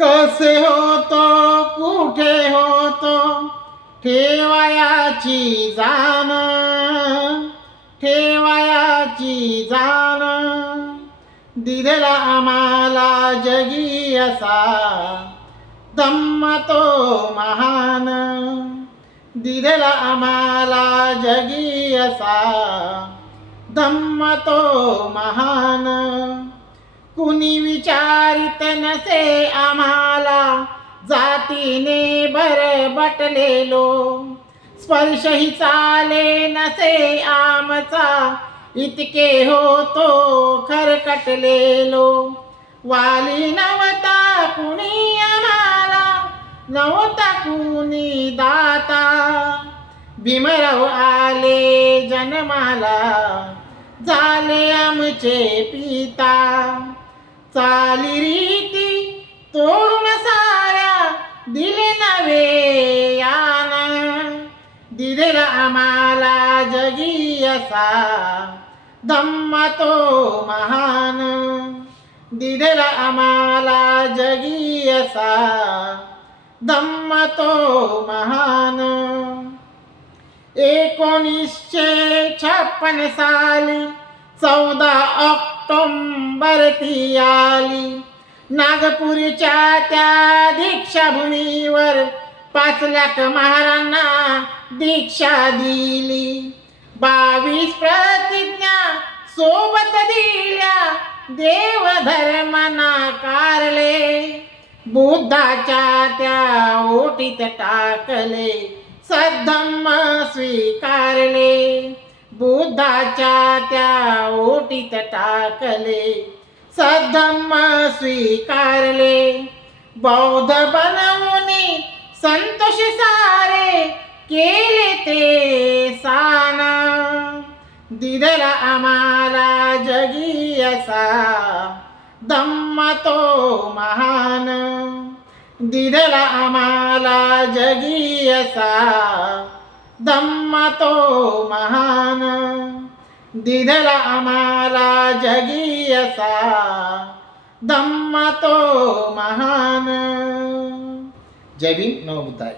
कसे होतो कुठे होतो ठेवायाची जाण, ठेवायाची जाण. दिलेला आम्हाला जगी असा धम्म तो महान. दिलेला आम्हाला जगी असा धम्म तो महान. कुणी विचारित नसे आम्हाला जातीने भरबटलेलो. स्पर्शही चाले नसे आमचा इतके होतो खरकटलेलो. वाली नव्हता कुणी आम्हाला, नव्हता कुणी दाता. भीमराव आले जन्माला झाले आमचे पिता. चालीरीती तोडून साऱ्या दिले नवे यान. दिलेला आम्हाला जगी असा धम्म तो महान. दिलेला आम्हाला जगी असा धम्म तो महान. 1956 साली 14 ऑक्टोबर ती आली. नागपूरच्या त्या दीक्षाभूमीवर 5 लाख महारांना दीक्षा दिली. 22 प्रतिज्ञा सोबत दिल्या, देव धर्म नाकारले. बुद्धाच्या त्या ओटीत टाकले, सद्धम्म स्वीकारले. बुद्धाच्या त्या ओटीत टाकले, सद्धम्म स्वीकारले. बौद्ध बनवून संतोष सारे केले ते सान. दिलेला आम्हाला जगी असा धम्म तो महान. दिलेला आम्हाला जगी असा धम्म तो महान. दिलेला आम्हाला जगी असा धम्म तो महान. जय भीम, नमो बुद्धाय.